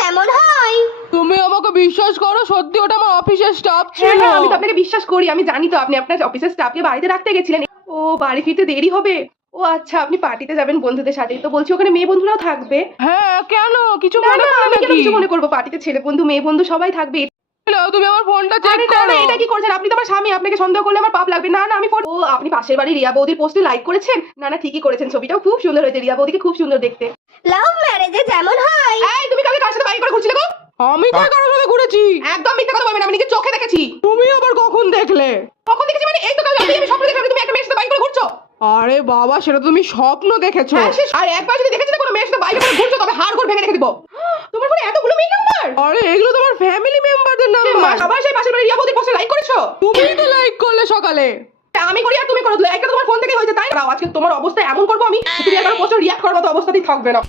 যেমন হয়। তুমি আমাকে বিশ্বাস করো, সত্যি ওটা আমার অফিসের স্টাফ ছিল। হ্যাঁ আমি তো আপনাকে বিশ্বাস করি, আমি জানি তো আপনি আপনার অফিসের স্টাফকে বাড়িতে রাখতে গেছিলেন। ও বাড়ি ফিরতে দেরি হবে। ও আচ্ছা, আপনি পার্টিতে যাবেন বন্ধুদের সাথে, তো বলছি ওখানে মেয়ে বন্ধুরাও থাকবে। হ্যাঁ, কেন কিছু না মনে না, করো আমি কেন নাকি? কিছু মনে করবো, পার্টিতে ছেলে বন্ধু মেয়ে বন্ধু সবাই থাকবে। নাও, তুমি আমার ফোনটা চেক আরে না করো। না, এটা কি করছেন আপনি? তো আমার স্বামী, আপনাকে সন্দেহ করলে আমার পাপ লাগবে। না না, আমি ও আপনি পাশের বাড়ি রিয়া বৌদির পোস্টে লাইক করেছেন? না না, ঠিকই করেছেন, ছবিটাও খুব সুন্দর হয়েছে, রিয়া বৌদিকে খুব সুন্দর দেখতে। লাভ ম্যারেজে যেমন হয়। এই তুমি কালকে কার সাথে বাইক করে ঘুরছিলে গো? আমি কই কারোর সাথে ঘুরেছি? একদম মিথ্যা কথা বলবেন না, আমি নিজের চোখে দেখেছি। তুমি আবার কখন দেখলে? কখন দেখেছি মানে এই তো কাল রাতে আমি স্বপ্ন দেখলাম তুমি একটা মেয়ের সাথে বাইক করে ঘুরছো। আরে বাবা, সেটা তো তুমি স্বপ্ন দেখেছো। হ্যাঁ, আর একবার যদি দেখেছি না কোনো মেয়ের সাথে বাইক করে ঘুরছো, তবে হাড় গোড় ভেঙে রেখে দিব। তোমার ফোনে এতগুলো মেয়ে নাম্বার? আরে এগুলো তো আমার ফ্যামিলি মেম্বারদের নাম্বার। সবাই সেই পাশের বাড়ি রিয়া বৌদির পোস্টে লাইক করেছো? তুমিই তো লাইক করলে সকালে। আমি করি আর তুমি করো, একটা তোমার ফোন থেকে হয়েছে তাই না? আজকে তোমার অবস্থা এমন করবো আমি, তুমি একবার পোস্টে রিঅ্যাক্ট করার মতো অবস্থাতেই থাকবে না।